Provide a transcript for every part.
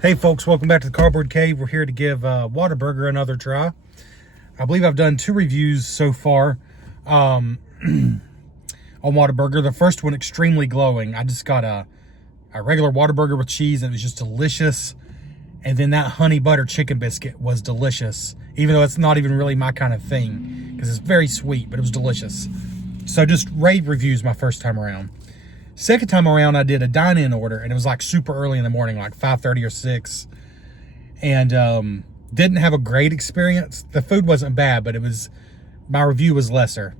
Hey folks, welcome back to the Cardboard Cave. We're here to give Whataburger another try. I believe I've done 2 reviews so far on Whataburger. The first one, extremely glowing. I just got a regular Whataburger with cheese. It was just delicious. And then that honey butter chicken biscuit was delicious, even though it's not even really my kind of thing, because it's very sweet, but it was delicious. So just rave reviews my first time around. Second time around, I did a dine-in order, and it was like super early in the morning, like 5:30 or 6. And didn't have a great experience. The food wasn't bad, but my review was lesser.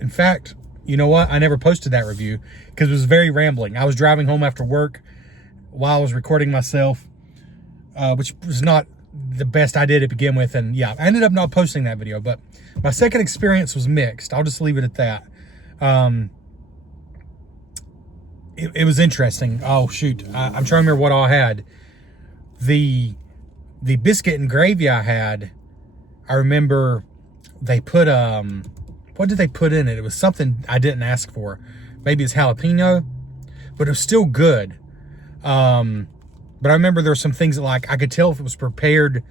In fact, you know what? I never posted that review because it was very rambling. I was driving home after work while I was recording myself, which was not the best idea to begin with. And yeah, I ended up not posting that video, but my second experience was mixed. I'll just leave it at that. It was interesting. Oh shoot, I'm trying to remember what all I had. The biscuit and gravy I had, I remember they put what did they put in it? It was something I didn't ask for. Maybe it's jalapeno, but it was still good. But I remember there were some things that, like, I could tell if it was prepared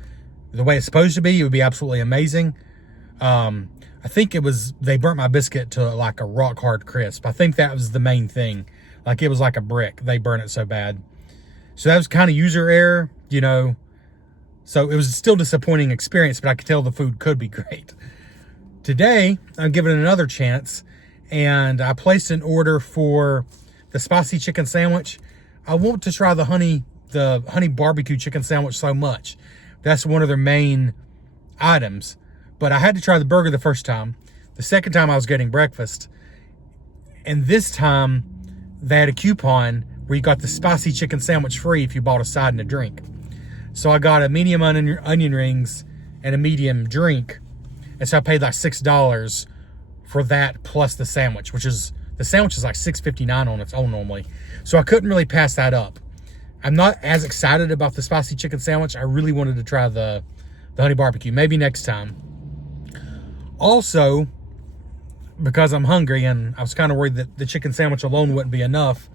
the way it's supposed to be, it would be absolutely amazing. I think they burnt my biscuit to like a rock hard crisp. I think that was the main thing. Like, it was like a brick. They burn it so bad. So that was kind of user error, you know. So it was still a disappointing experience, but I could tell the food could be great. Today, I'm giving it another chance, and I placed an order for the spicy chicken sandwich. I want to try the honey barbecue chicken sandwich so much. That's one of their main items. But I had to try the burger the first time. The second time I was getting breakfast. And this time, they had a coupon where you got the spicy chicken sandwich free if you bought a side and a drink. So I got a medium onion rings and a medium drink. And so I paid like $6 for that plus the sandwich, the sandwich is like $6.59 on its own normally. So I couldn't really pass that up. I'm not as excited about the spicy chicken sandwich. I really wanted to try the honey barbecue. Maybe next time. Also, because I'm hungry and I was kind of worried that the chicken sandwich alone wouldn't be enough,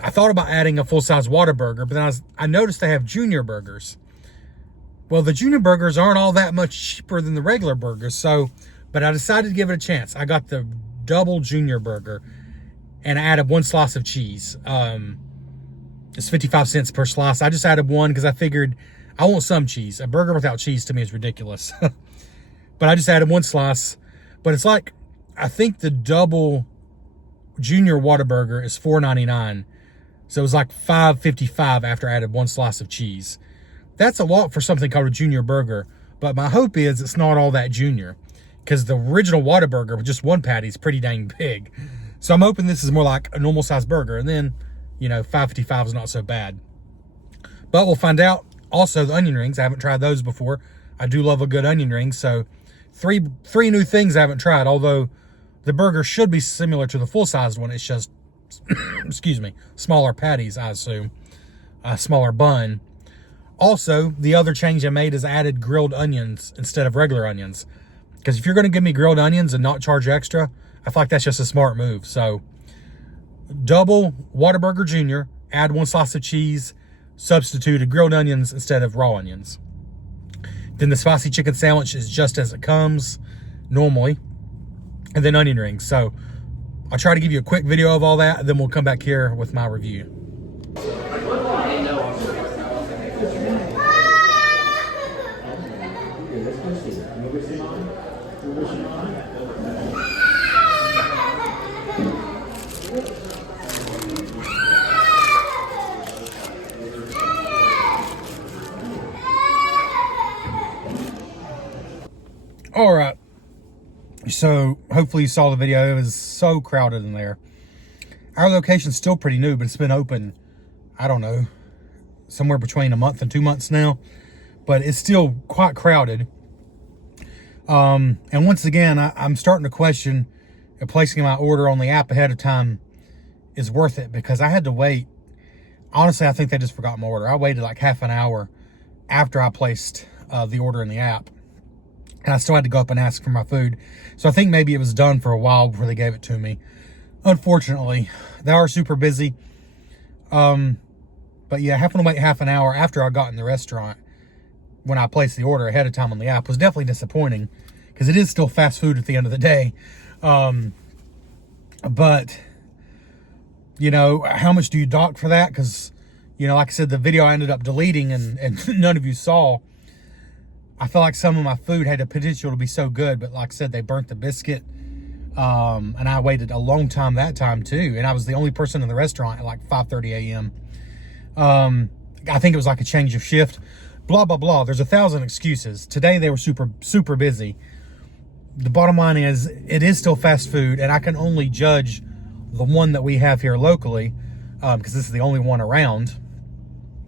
I thought about adding a full-size Whataburger, but then I noticed they have junior burgers. Well, the junior burgers aren't all that much cheaper than the regular burgers, but I decided to give it a chance. I got the double junior burger, and I added 1 slice of cheese. It's 55 cents per slice. I just added 1 because I figured I want some cheese. A burger without cheese to me is ridiculous. But I just added 1 slice. But it's like, I think the double junior Whataburger is $4.99. So it was like $5.55 after I added 1 slice of cheese. That's a lot for something called a junior burger. But my hope is it's not all that junior, because the original Whataburger with just 1 patty is pretty dang big. So I'm hoping this is more like a normal size burger. And then, you know, $5.55 is not so bad. But we'll find out. Also, the onion rings, I haven't tried those before. I do love a good onion ring. So three new things I haven't tried, although the burger should be similar to the full-sized one. It's just, excuse me, smaller patties, I assume. A smaller bun. Also, the other change I made is I added grilled onions instead of regular onions. Because if you're going to give me grilled onions and not charge extra, I feel like that's just a smart move. So, double Whataburger Junior, add 1 slice of cheese, substituted grilled onions instead of raw onions. Then the spicy chicken sandwich is just as it comes normally. And then onion rings. So I'll try to give you a quick video of all that, and then we'll come back here with my review. All right. So hopefully you saw the video. It was so crowded in there. Our location's still pretty new, but it's been open, I don't know, somewhere between a month and 2 months now. But it's still quite crowded. And once again, I'm starting to question if placing my order on the app ahead of time is worth it, because I had to wait. Honestly, I think they just forgot my order. I waited like half an hour after I placed the order in the app. And I still had to go up and ask for my food. So I think maybe it was done for a while before they gave it to me. Unfortunately, they are super busy. But yeah, having to wait half an hour after I got in the restaurant when I placed the order ahead of time on the app was definitely disappointing, because it is still fast food at the end of the day. But, you know, how much do you dock for that? Because, you know, like I said, the video I ended up deleting and none of you saw, I feel like some of my food had the potential to be so good, but like I said, they burnt the biscuit. And I waited a long time that time too. And I was the only person in the restaurant at like 5:30 a.m. I think it was like a change of shift, blah, blah, blah. There's 1,000 excuses. Today they were super busy. The bottom line is it is still fast food, and I can only judge the one that we have here locally, because this is the only one around.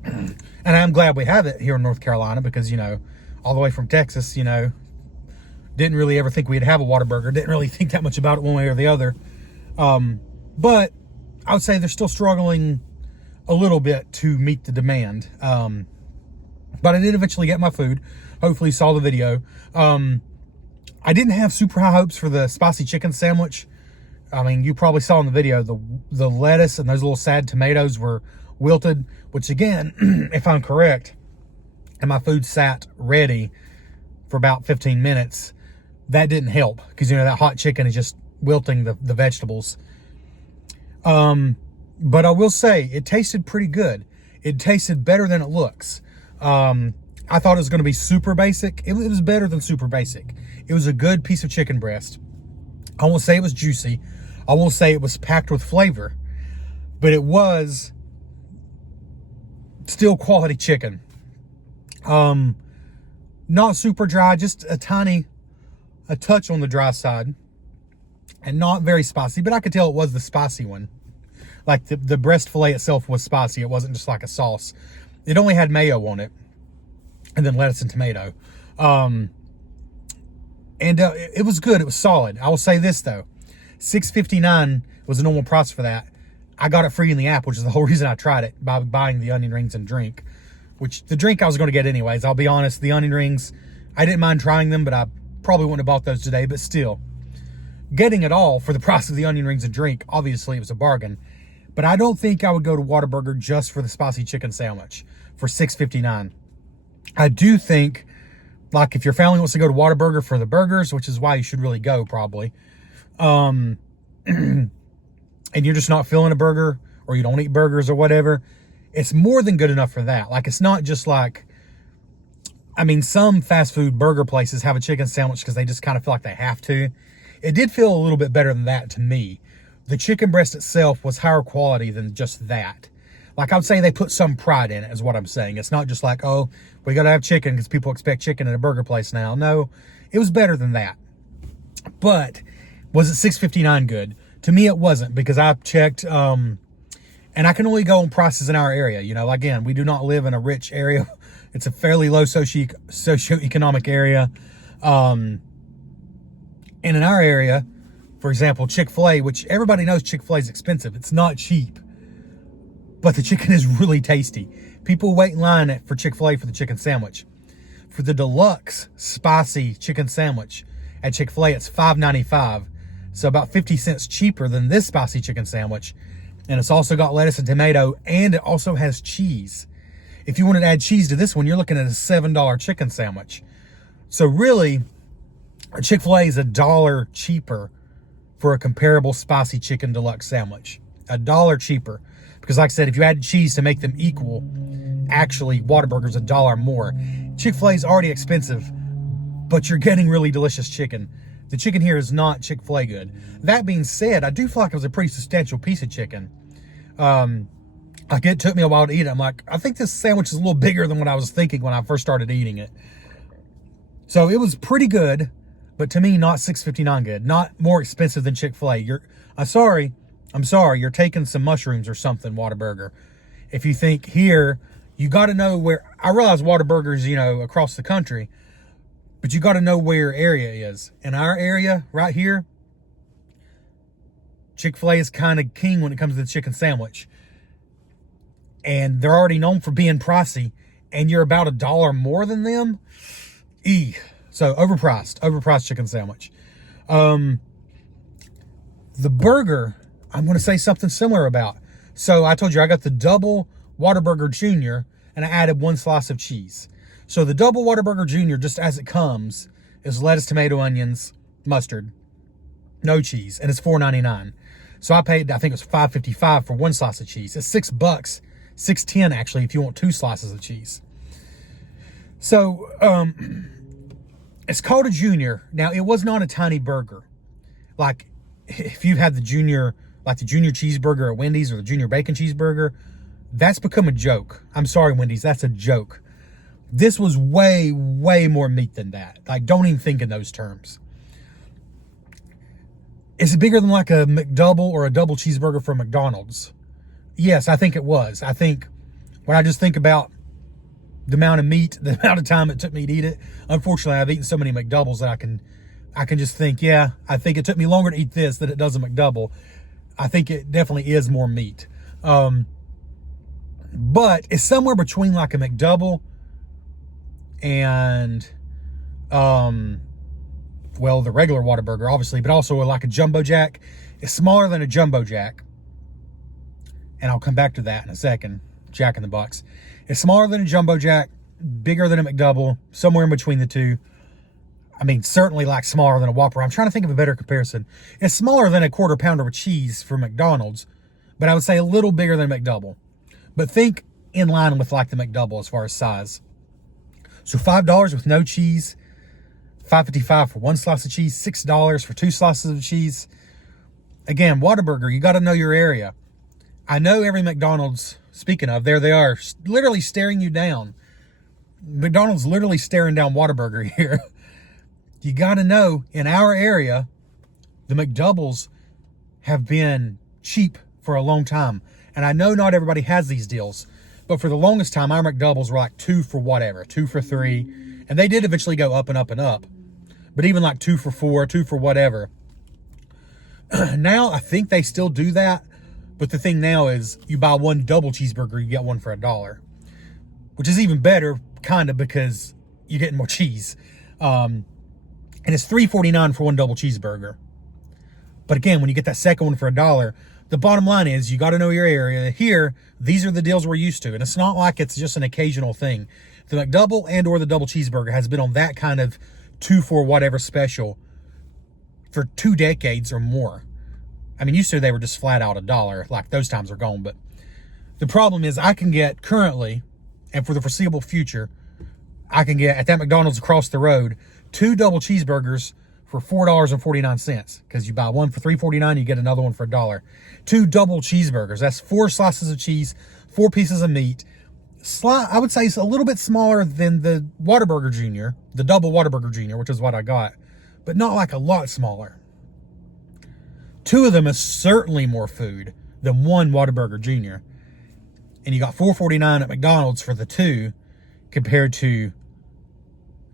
And I'm glad we have it here in North Carolina, because, you know, all the way from Texas, you know, didn't really ever think we'd have a Whataburger. Didn't really think that much about it one way or the other. But I would say they're still struggling a little bit to meet the demand. But I did eventually get my food. Hopefully you saw the video. I didn't have super high hopes for the spicy chicken sandwich. I mean, you probably saw in the video, the lettuce and those little sad tomatoes were wilted, which again, if I'm correct, and my food sat ready for about 15 minutes, that didn't help, because, you know, that hot chicken is just wilting the vegetables. But I will say it tasted pretty good. It tasted better than it looks. I thought it was going to be super basic. It was better than super basic. It was a good piece of chicken breast. I won't say it was juicy. I won't say it was packed with flavor, but it was still quality chicken. Not super dry, just a touch on the dry side, and not very spicy, but I could tell it was the spicy one. Like the breast fillet itself was spicy. It wasn't just like a sauce. It only had mayo on it, and then lettuce and tomato. It was good. It was solid. I will say this though, $6.59 was the normal price for that. I got it free in the app, which is the whole reason I tried it, by buying the onion rings and drink. Which the drink I was going to get anyways. I'll be honest, the onion rings, I didn't mind trying them, but I probably wouldn't have bought those today. But still, getting it all for the price of the onion rings and drink, obviously it was a bargain. But I don't think I would go to Whataburger just for the spicy chicken sandwich for $6.59. I do think, like, if your family wants to go to Whataburger for the burgers, which is why you should really go probably, and you're just not feeling a burger, or you don't eat burgers or whatever, it's more than good enough for that. Like, it's not just like, I mean, some fast food burger places have a chicken sandwich because they just kind of feel like they have to. It did feel a little bit better than that to me. The chicken breast itself was higher quality than just that. Like, I would say they put some pride in it, is what I'm saying. It's not just like, oh, we got to have chicken because people expect chicken at a burger place now. No, it was better than that. But was it $6.59 good? To me, it wasn't, because I checked, and I can only go on prices in our area. You know, again, we do not live in a rich area. It's a fairly low socioeconomic area. And in our area, for example, Chick-fil-A, which everybody knows Chick-fil-A is expensive. It's not cheap, but the chicken is really tasty. People wait in line for Chick-fil-A for the chicken sandwich. For the deluxe spicy chicken sandwich at Chick-fil-A, it's $5.95. So about 50 cents cheaper than this spicy chicken sandwich. And it's also got lettuce and tomato, and it also has cheese. If you wanted to add cheese to this one, you're looking at a $7 chicken sandwich. So really, Chick-fil-A is $1 cheaper for a comparable spicy chicken deluxe sandwich. $1 cheaper. Because like I said, if you add cheese to make them equal, actually Whataburger's $1 more. Chick-fil-A is already expensive, but you're getting really delicious chicken. The chicken here is not Chick-fil-A good. That being said, I do feel like it was a pretty substantial piece of chicken. Like, it took me a while to eat it. I'm like, I think this sandwich is a little bigger than what I was thinking when I first started eating it. So it was pretty good, but to me, not $6.59 good. Not more expensive than Chick-fil-A. I'm sorry, you're taking some mushrooms or something, Whataburger. If you think here, you got to know where. I realize Whataburger's, you know, across the country, but you got to know where your area is. In our area, right here, Chick-fil-A is kind of king when it comes to the chicken sandwich. And they're already known for being pricey, and you're about $1 more than them. So overpriced chicken sandwich. The burger, I'm going to say something similar about. So I told you I got the double Whataburger Jr. and I added 1 slice of cheese. So the double Whataburger Jr., just as it comes, is lettuce, tomato, onions, mustard, no cheese, and it's $4.99. So I paid, I think it was $5.55 for 1 slice of cheese. It's $6, $6.10 actually, if you want 2 slices of cheese. So it's called a junior. Now, it was not a tiny burger. Like, if you've had the junior, like the junior cheeseburger at Wendy's or the junior bacon cheeseburger, that's become a joke. I'm sorry, Wendy's, that's a joke. This was way, way more meat than that. Like, don't even think in those terms. Is it bigger than like a McDouble or a double cheeseburger from McDonald's? Yes, I think it was. I think when I just think about the amount of meat, the amount of time it took me to eat it, unfortunately, I've eaten so many McDoubles that I can just think, yeah, I think it took me longer to eat this than it does a McDouble. I think it definitely is more meat. But it's somewhere between like a McDouble and, well, the regular Whataburger, obviously, but also like a Jumbo Jack. It's smaller than a Jumbo Jack. And I'll come back to that in a second. Jack in the Box. It's smaller than a Jumbo Jack, bigger than a McDouble, somewhere in between the two. I mean, certainly like smaller than a Whopper. I'm trying to think of a better comparison. It's smaller than a quarter pounder with cheese from McDonald's, but I would say a little bigger than a McDouble. But think in line with like the McDouble as far as size. So $5 with no cheese, $5.55 for 1 slice of cheese, $6 for 2 slices of cheese. Again, Whataburger, you got to know your area. I know every McDonald's, speaking of, there they are, literally staring you down. McDonald's literally staring down Whataburger here. You got to know, in our area, the McDoubles have been cheap for a long time. And I know not everybody has these deals, but for the longest time, our McDoubles were like 2 for whatever, 2 for $3. And they did eventually go up and up and up. But even like 2 for $4, 2 for whatever. Now, I think they still do that. But the thing now is, you buy 1 double cheeseburger, you get 1 for $1. Which is even better, kind of, because you're getting more cheese. And it's $3.49 for 1 double cheeseburger. But again, when you get that second one for $1, the bottom line is, you got to know your area. Here, these are the deals we're used to. And it's not like it's just an occasional thing. The McDouble and or the double cheeseburger has been on that kind of 2 for whatever special for 2 decades or more. I mean, used to they were just flat out $1. Like, those times are gone. But the problem is, I can get currently, and for the foreseeable future, I can get at that McDonald's across the road 2 double cheeseburgers for $4.49. Because you buy 1 for $3.49, you get another one for $1. 2 double cheeseburgers. That's 4 slices of cheese, 4 pieces of meat. I would say it's a little bit smaller than the Whataburger Jr., the double Whataburger Jr., which is what I got, but not like a lot smaller. 2 of them is certainly more food than 1 Whataburger Jr. And you got $4.49 at McDonald's for the 2, compared to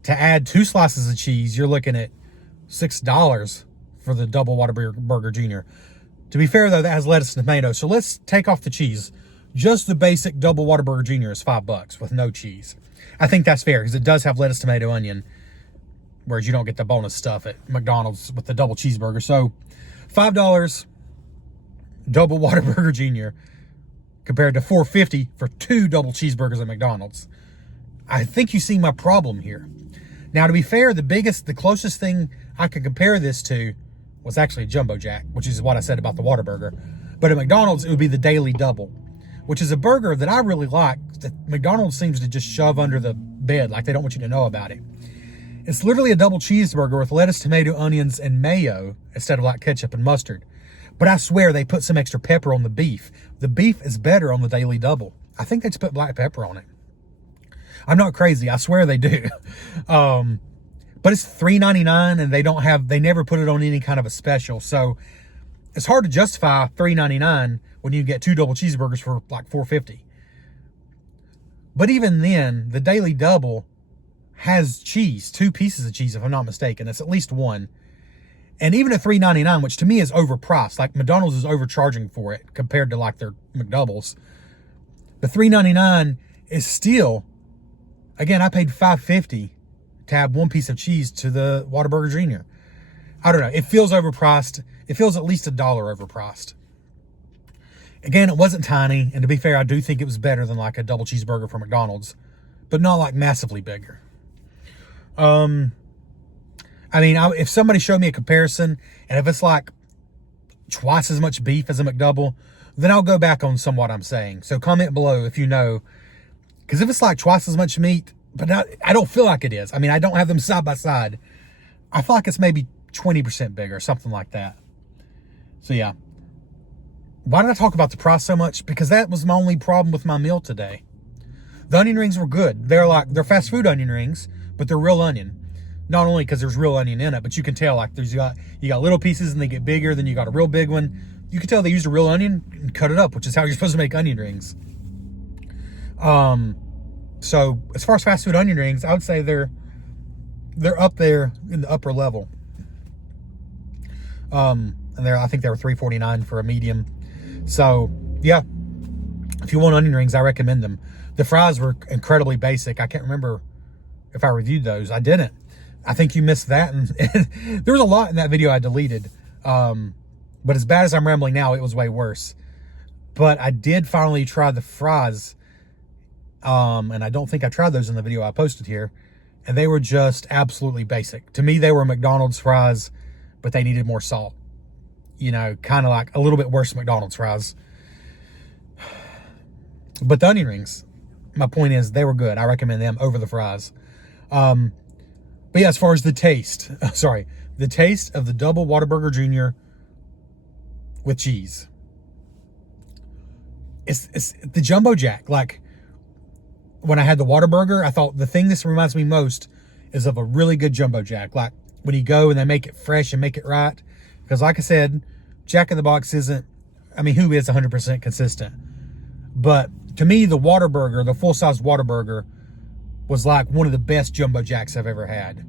add 2 slices of cheese, you're looking at $6 for the double Whataburger Jr. To be fair, though, that has lettuce and tomato. So let's take off the cheese. Just the basic double Whataburger Jr. is $5 with no cheese. I think that's fair because it does have lettuce, tomato, onion, whereas you don't get the bonus stuff at McDonald's with the double cheeseburger. So $5 double Whataburger Jr. compared to $4.50 for 2 double cheeseburgers at McDonald's. I think you see my problem here. Now, to be fair, the closest thing I could compare this to was actually a Jumbo Jack, which is what I said about the Whataburger. But at McDonald's, it would be the Daily Double, which is a burger that I really like, that McDonald's seems to just shove under the bed, like they don't want you to know about it. It's literally a double cheeseburger with lettuce, tomato, onions, and mayo instead of like ketchup and mustard. But I swear they put some extra pepper on the beef. The beef is better on the Daily Double. I think they just put black pepper on it. I'm not crazy. I swear they do. But it's $3.99 and they never put it on any kind of a special. So it's hard to justify $3.99 when you get 2 double cheeseburgers for like $4.50. But even then, the Daily Double has cheese, 2 pieces of cheese, if I'm not mistaken. It's at least 1. And even at $3.99, which to me is overpriced, like McDonald's is overcharging for it compared to like their McDoubles. The $3.99 is still, again, I paid $5.50 to have 1 piece of cheese to the Whataburger Jr. I don't know. It feels overpriced. It feels at least $1 overpriced. Again, it wasn't tiny, and to be fair, I do think it was better than like a double cheeseburger from McDonald's, but not like massively bigger. I mean, if somebody showed me a comparison, and if it's like twice as much beef as a McDouble, then I'll go back on somewhat I'm saying. So comment below if you know, because if it's like twice as much meat, but I don't feel like it is. I mean, I don't have them side by side. I feel like it's maybe 20% bigger, something like that. So yeah. Why did I talk about the price so much? Because that was my only problem with my meal today. The onion rings were good. They're fast food onion rings, but they're real onion. Not only because there's real onion in it, but you can tell like you got little pieces and they get bigger, then you got a real big one. You can tell they used a real onion and cut it up, which is how you're supposed to make onion rings. So as far as fast food onion rings, I would say they're up there in the upper level. And I think they were $3.49 for a medium. So yeah, if you want onion rings, I recommend them. The fries were incredibly basic. I can't remember if I reviewed those. I didn't. I think you missed that. And there was a lot in that video I deleted. But as bad as I'm rambling now, it was way worse. But I did finally try the fries. And I don't think I tried those in the video I posted here. And they were just absolutely basic. To me, they were McDonald's fries, but they needed more salt. You know, kind of like a little bit worse than McDonald's fries. But the onion rings, my point is, they were good. I recommend them over the fries. But yeah, as far as the taste, the taste of the double Whataburger Jr. with cheese. It's the Jumbo Jack. Like, when I had the Whataburger, I thought the thing this reminds me most is of a really good Jumbo Jack. Like, when you go and they make it fresh and make it right. Because like I said, Jack in the Box isn't, I mean, who is 100% consistent? But to me, the Whataburger, the full-size Whataburger, was like one of the best Jumbo Jacks I've ever had.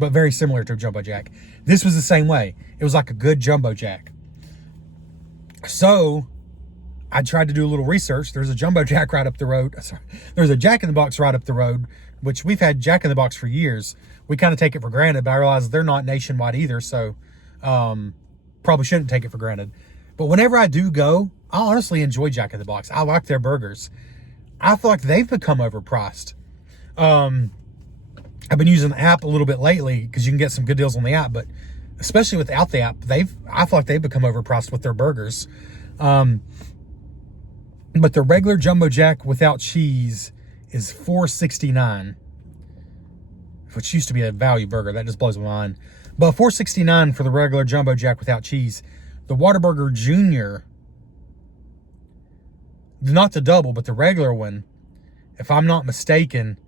But very similar to a Jumbo Jack. This was the same way. It was like a good Jumbo Jack. So I tried to do a little research. There's a Jumbo Jack right up the road. Sorry. There's a Jack in the Box right up the road, which we've had Jack in the Box for years. We kind of take it for granted, but I realize they're not nationwide either. So probably shouldn't take it for granted. But whenever I do go, I honestly enjoy Jack in the Box. I like their burgers. I feel like they've become overpriced. I've been using the app a little bit lately because you can get some good deals on the app, but especially without the app, I feel like they've become overpriced with their burgers. But the regular Jumbo Jack without cheese is $4.69, which used to be a value burger. That just blows my mind. But $4.69 for the regular Jumbo Jack without cheese. The Whataburger Jr., not the double, but the regular one, if I'm not mistaken,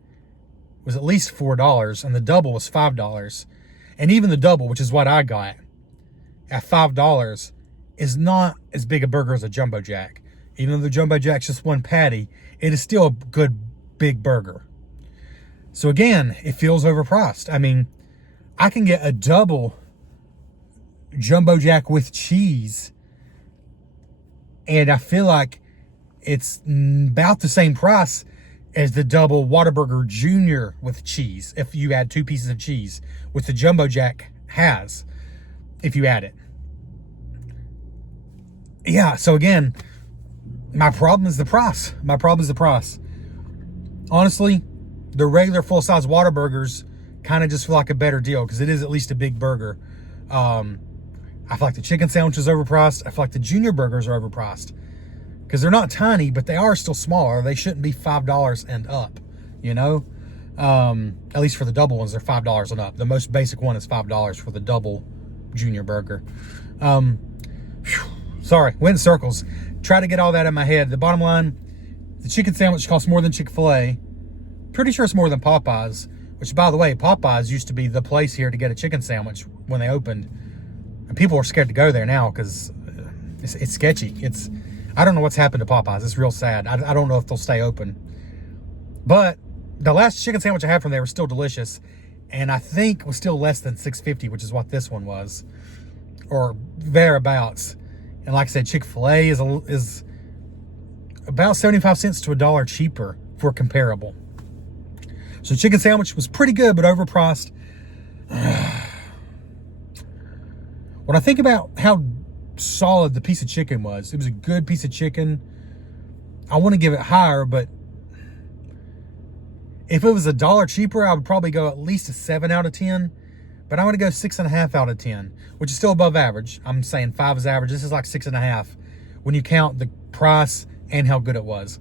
was at least $4, and the double was $5. And even the double, which is what I got, at $5, is not as big a burger as a Jumbo Jack. Even though the Jumbo Jack's just one patty, it is still a good big burger. So again, it feels overpriced. I mean, I can get a double Jumbo Jack with cheese, and I feel like it's about the same price as the double Whataburger Jr. with cheese, if you add 2 pieces of cheese, which the Jumbo Jack has, if you add it. Yeah, so again, my problem is the price. Honestly, the regular full-size Whataburgers kind of just feel like a better deal because it is at least a big burger. I feel like the chicken sandwich is overpriced. I feel like the junior burgers are overpriced because they're not tiny, but they are still smaller. They shouldn't be $5 and up, you know? At least for the double ones, they're $5 and up. The most basic one is $5 for the double junior burger. Sorry, went in circles. Try to get all that in my head. The bottom line, the chicken sandwich costs more than Chick-fil-A. Pretty sure it's more than Popeyes, which, by the way, Popeyes used to be the place here to get a chicken sandwich when they opened. And people are scared to go there now because it's sketchy. I don't know what's happened to Popeyes. It's real sad. I don't know if they'll stay open. But the last chicken sandwich I had from there was still delicious. And I think was still less than $6.50, which is what this one was. Or thereabouts. And like I said, Chick-fil-A is about 75 cents to $1 cheaper for comparable. So chicken sandwich was pretty good, but overpriced. When I think about how solid the piece of chicken was. It was a good piece of chicken. I want to give it higher, but if it was $1 cheaper, I would probably go at least a 7 out of 10. But I'm going to go 6.5 out of 10, which is still above average. I'm saying 5 is average. This is like 6.5 when you count the price and how good it was.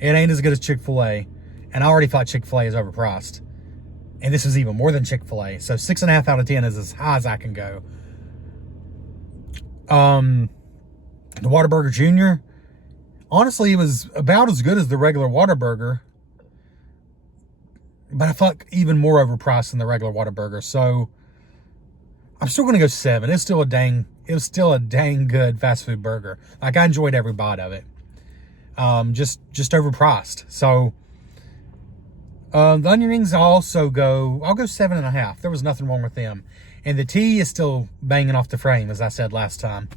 It ain't as good as Chick-fil-A, and I already thought Chick-fil-A is overpriced. And this is even more than Chick-fil-A. So 6.5 out of 10 is as high as I can go. The Whataburger Jr., honestly, it was about as good as the regular Whataburger. But I felt like even more overpriced than the regular Whataburger. So I'm still going to go 7. It was still a dang good fast food burger. Like, I enjoyed every bite of it. Just overpriced. So the onion rings I'll go 7.5. There was nothing wrong with them. And the tea is still banging off the frame, as I said last time.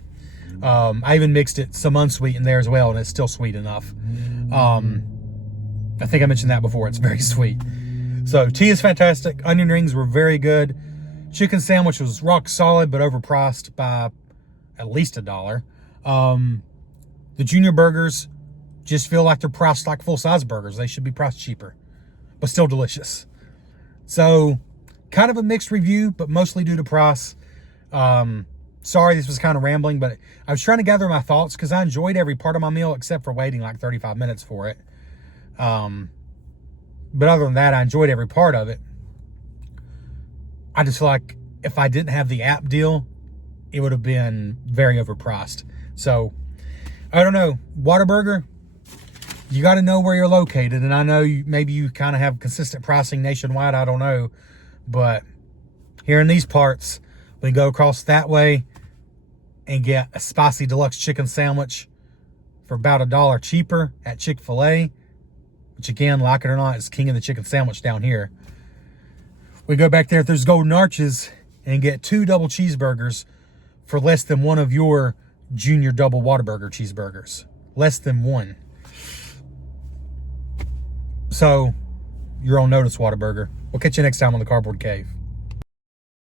I even mixed it some unsweetened there as well, and it's still sweet enough. I think I mentioned that before. It's very sweet. So tea is fantastic. Onion rings were very good. Chicken sandwich was rock solid, but overpriced by at least $1. The junior burgers just feel like they're priced like full-size burgers. They should be priced cheaper, but still delicious. So kind of a mixed review, but mostly due to price. Sorry, this was kind of rambling, but I was trying to gather my thoughts because I enjoyed every part of my meal except for waiting like 35 minutes for it. But other than that, I enjoyed every part of it. I just feel like if I didn't have the app deal, it would have been very overpriced. So, I don't know. Whataburger, you got to know where you're located. And I know maybe you kind of have consistent pricing nationwide. I don't know. But here in these parts, we go across that way and get a spicy deluxe chicken sandwich for about $1 cheaper at Chick-fil-A. Which again, like it or not, is king of the chicken sandwich down here. We go back there at those Golden Arches and get 2 double cheeseburgers for less than one of your junior double Whataburger cheeseburgers. Less than one. So, you're on notice, Whataburger. We'll catch you next time on the Cardboard Cave.